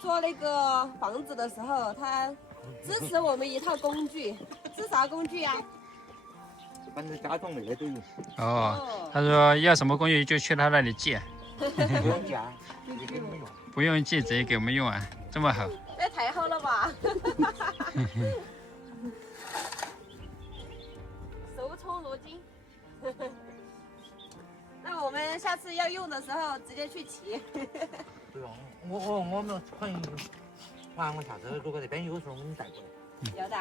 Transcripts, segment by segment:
做那个房子的时候，他支持我们一套工具，是啥工具呀？反正家装那个都有。哦，他说要什么工具就去他那里借，不用加，你给我们用。不用借直接给我们用啊，这么好。那太好了吧！手冲罗巾。那我们下次要用的时候直接去骑。不用，我们可以还我下次如果这边有时候我们带过来。有的。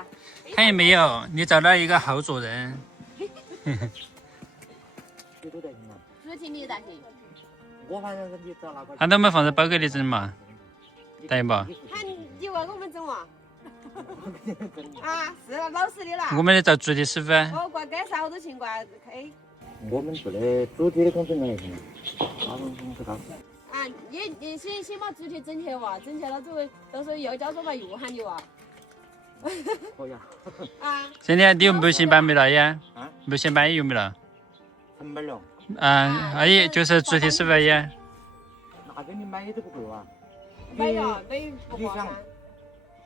看见没有，你找到一个好主人。你都带行吗？主题你带行。我反正你找哪个？俺都没房子包给你整嘛，带不？喊你问我们整嘛？啊，是老实的啦。我们得找主题师傅啊。哦，挂杆上好多钱挂可以。我们做的主体的工程还行，他们工资高。啊，你先把主题整起哇，整起了之后，到时候要交作嘛又喊你哇。可以啊。啊。今天你有木芯板没了呀？啊？木芯板有没了？成本了。啊，阿姨就是主题师傅呀。那个你买都不够啊。买呀，买不你想划算。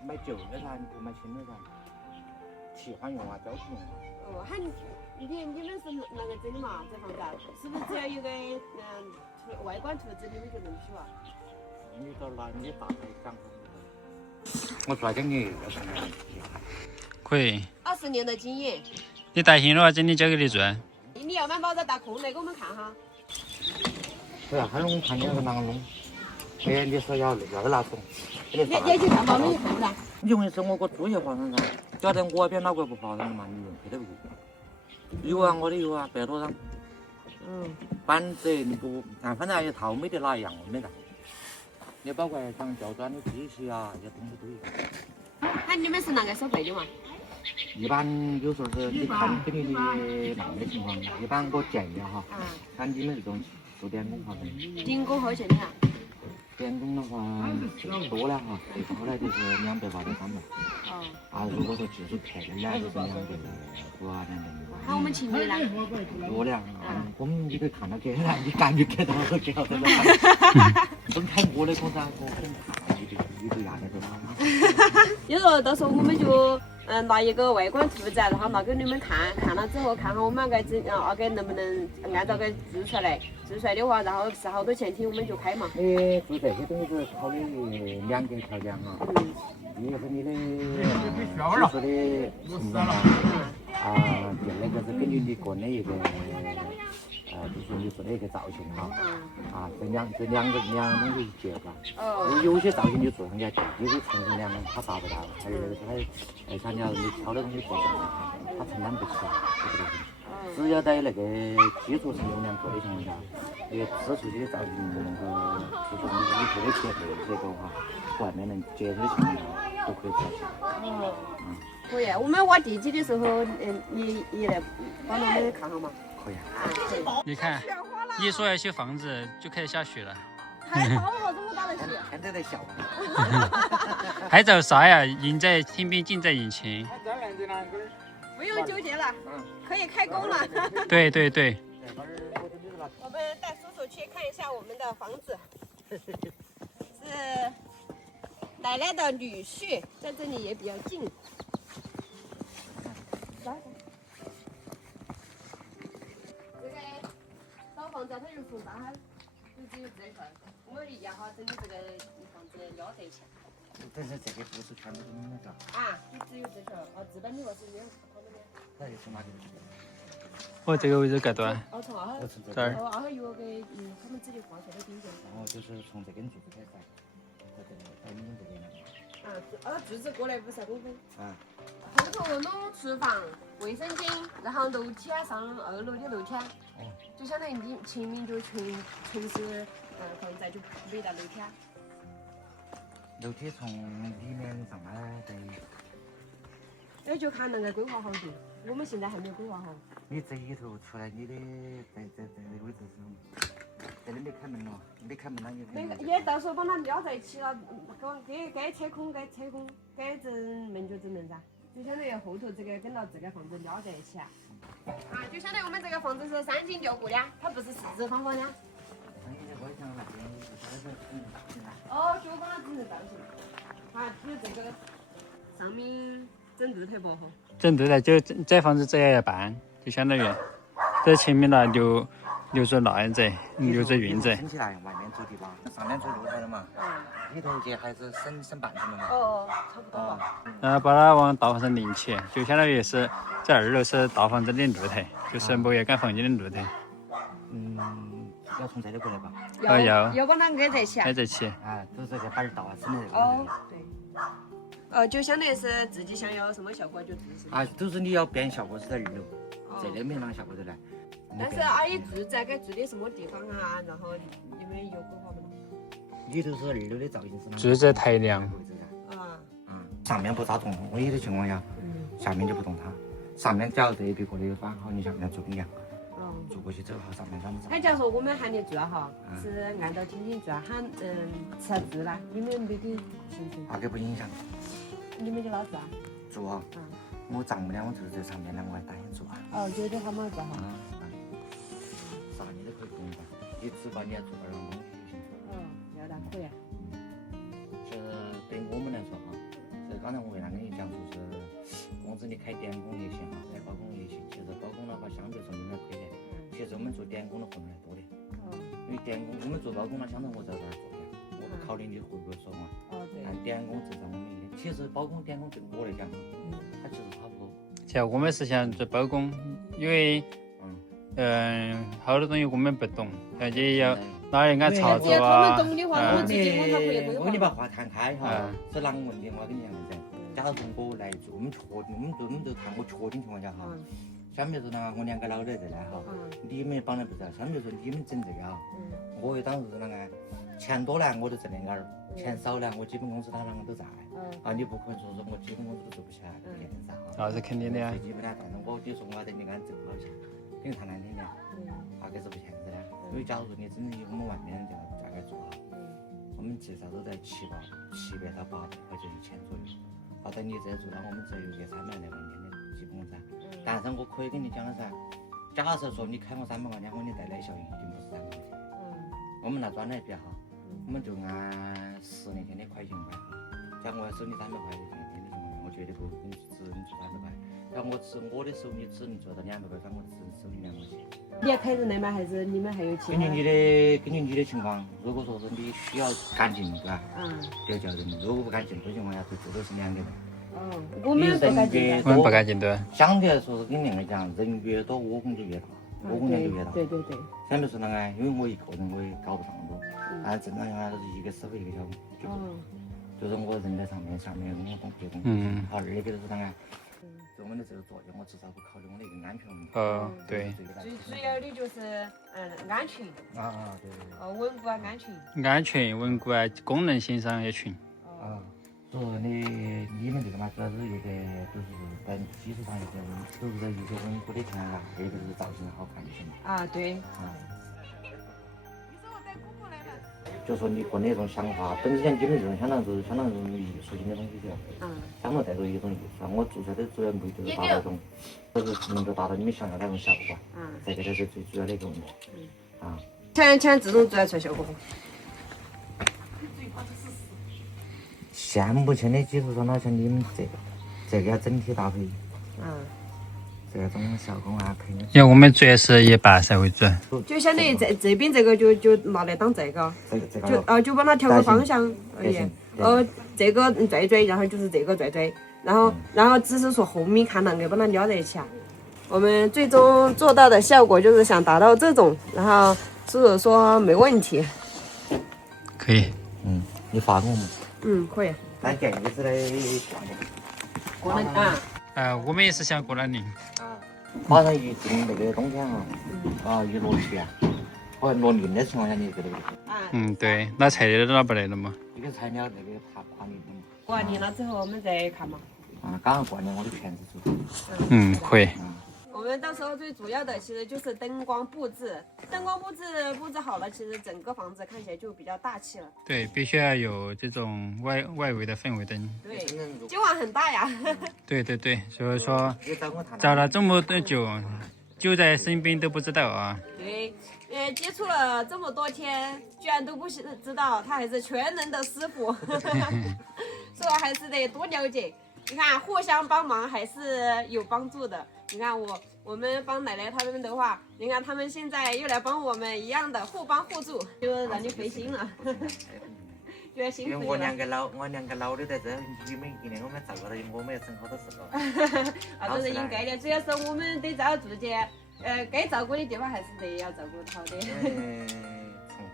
买旧的噻，你不买新的噻。替换用啊，交替用啊。哦，喊你们是那个整的嘛？这房子啊是不是只要有个外观图纸你们就能批哇？你到哪你大概讲我抓紧你要什么样子？可以。20年的经验。你带行的话，今天交给你做。你要买包子大空来给我们看哈。对啊，还有我们看你那个啷个弄？哎，你说要拿种？你去看包你看不看？你永远是我个专业划算噻，晓得我边哪个不划算嘛？你用对不对？有啊，我的有啊，100多张。板子你不，反正还有套没得哪一样我没得。你包括像吊砖的机器啊，这些东西都有。那你们是哪个收费的嘛？一般有时候是你看跟你的忙的情况，一般我建议哈，像你们这种做点工哈，人工多少钱的？点工的话多了哈，最高呢就是200八到300。哦。啊，如果说技术特的呢，就是250啊260。那我们情侣呢？多了，我们你可以看到给了，你感觉给到我给了，真的。不看我的工噻，我可能看你就压力在哪？有时候到时候我们就拿一个外观图纸，然后拿给你们看，看了之后看看我们那个那个能不能按照个制出来，制出来的话，然后是好多钱听我们就开嘛。你做这些东西是考虑2个条件哈，一个是你的技术的成本第二个是根据你个人的一个就是你说的一个造型哈，这两个东西一结合。有些造型你做上去，有些成本量它达不到，还有就是它像你要你挑的东西做成，它承担不起，对不对？只要在那个基础是用量够的情况下，你吃出去的造型能够，就是你做的结构哈，外面能接受的情况下，都可以做起。可以，我们挖地基的时候，你来帮我们看好嘛？可以。可以。你看，一说要修房子就开始下雪了。太好了，这么大的雪。现在在笑。还找啥呀？人在天边，近在眼前。不用纠结了，可以开工了。对对对。我们带叔叔去看一下我们的房子，是奶奶的女婿，在这里也比较近。这个找房子他就说啥，就只有这份。我们要哈整的这个房子要得钱。但是这个不是全部都你们找。啊，就只有这份资本的话是没有他们的。那就从哪里？哦，这个位置盖多啊？从二号。这儿。二号有个他们自己划出来的边界。就是从这根柱子开始，到你们这边。柱子过来50公分。后头弄厨房、卫生间，然后楼梯上2楼的楼梯，就相当于你前面就全是房子，就没得楼梯。楼梯从里面上来得。那就看那个规划好的，我们现在还没有规划好。你这一头出来，你的在这个位置是，这里没开门了，没开门了也到时候帮他撩在一起了，该拆空，该整门就整门噻，就相当于后头这个跟到这个房子撩在一起就相当于我们这个房子是3进6户的，它不是4至方方的。就房子只能造型。啊，有这个上面整露台薄荷。整对了，就这房子这样要办，就相当于这前面了留着那样子，留着院子。升起来，外面做地吧，上面做露台了嘛。里头去还是省半成了嘛。哦，差不多吧。然后把它往大房上连起，就相当于是在2楼是大房子的露台，就是木业感房间的露台。要从这里过来吧？要把它挨在一起啊。挨在一起。啊，都是在把儿倒啊，省的这个。哦，对。就相当于是自己想要什么效果就自己。啊，都是你要变效果是在2楼，这里没啷个效果的来。但是阿姨住在该住的什么地方啊？然后你们有规划吗？里头是2楼的造型师。住在台梁。上面不扎动工业的情况下，下面就不动它。上面假如这一批过得装好，你下面做不一样。住过去之后，上面装不假如说我们喊你住哈，是按照天天住啊，喊吃下住啦，你们没给行程？那个不影响。你们就老住啊？住啊。我丈母娘我就是在上面呢，我还打算住啊。哦，觉得他们住哈。啥你都可以不用管，你只把你要做点儿工就行。要的可以。其实对我们来说哈，这刚才我为啥跟你讲，就是公司里开电工也行哈，开包工也行。其实包工的话，相对说你们亏点。其实我们做电工的混的多的。因为电工我们做包工嘛，相当我在这儿做的，我不考虑你会不会说嘛。但电工至少我们一点，其实包工电工对我来讲，它其实差不多。其实我们是想做包工，因为好多东西我们不懂，而且要哪里按操作啊。他们懂的话，我们自己我才可以规划。我跟你把话谈开哈，是啷个问题？我跟你讲噻，假如说我来做，我们都看我确定情况下哈。相比如说呢，我2个老在这来哈，你们帮的不是，相比如说你们整这个哈，我当时是啷个，钱多呢我就挣那点儿，钱少呢我基本工资他啷个都在，你不可能说是我基本工资都做不起来，不现实哈。那是肯定的呀。最基本的，但是你说我要等你按挣好钱，肯定谈难听点，那个是不现实的。因为假如说你真正以我们外面的价格做哈，我们至少都在700到800块钱1天左右。等你这做了，我们只有给300来块钱的基本工资。但是我可以跟你讲的噻，假设说你开我300块钱，我给你带来的效益一定不是300块钱。我们拿砖来比哈，我们就按10年前的块钱块哈。假如我要收你300块钱一天的情况下，我绝对不会跟你只能做300块。要我的收你只能做到200块，我只能收你2毛钱。你要开人来吗？还是你们还有其他？根据你的情况，如果说是你需要干净对吧？就叫人；如果不干净的情况下，就最多是2个人。我们不干净。我们不干净的。相对来说是跟2个讲，人越多窝工就越大，窝工量就越大。对。相对说那个，因为我一个人我也搞不上那么多，但是正常情况下都是1个师傅1个小工。就是我人在上面，下面我懂别工。好，2个就是那个。我们的这个作业，我至少不考虑我的一个安全问题。对。最主要的就是安全。对。稳固啊，安全。安全、稳固啊，功能性上也全。所以你们这个嘛，主要是一个就是在基础上一个，都是一个稳固的情况下，一个就是造型好看就行了。对。就说你个人那种想法，本身你们这种相当于艺术性的东西噻，相当带着一种艺术。我做出来的主要目的就是达到一种，就是能够达到你们想要的那种效果。这个才是最主要的一个问题。像这种做得出效果不？现目前的基础上，好像你们这个要整体搭配。这种效果啊，配。因为我们主要是以白色为主。就相当于这边这个就拿来当这个，就帮它调个方向而已。这个拽，然后就是这个拽，然后只是说后面看啷个把它撩在一起啊。我们最终做到的效果就是想达到这种，然后叔叔说没问题。可以。你发给我们。可以。来给你是来过来我们也是想过来领。马上一进那个冬天一落雪或者落林的情况下，你觉得不？对，那材料都拿不来了嘛。这个材料那个怕你的嘛。过完年了之后我们再看嘛。刚好过年我就全是做。可以。我们到时候最主要的其实就是灯光布置，布置好了，其实整个房子看起来就比较大气了。对，必须要有这种外围的氛围灯。对，今晚很大呀。对，所以说找了这么多久，就在身边都不知道啊。对，接触了这么多天，居然都不知道他还是全能的师傅，所以还是得多了解。你看，互相帮忙还是有帮助的。你看我们帮奶奶他们的话，你看他们现在又来帮我们一样的互帮互助，就让你费心了，就要辛苦了。我两个老的在这，你们一年我们照顾到我们要省好多事了。那都是应该的，主要是我们对照自己，该照顾的地方还是得要照顾好的。从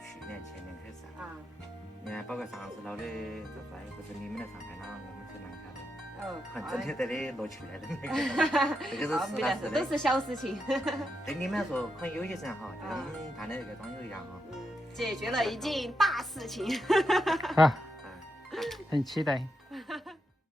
去年前年开始啊，你看包括上次老的做饭，不是你们来上班了，我们去南开了。真的在这落起来的那个，这个是实打实的，都是小事情。对你们来说，可能有些人哈，就跟我们干的那个装修一样哈，解决了一件大事情。好，很期待。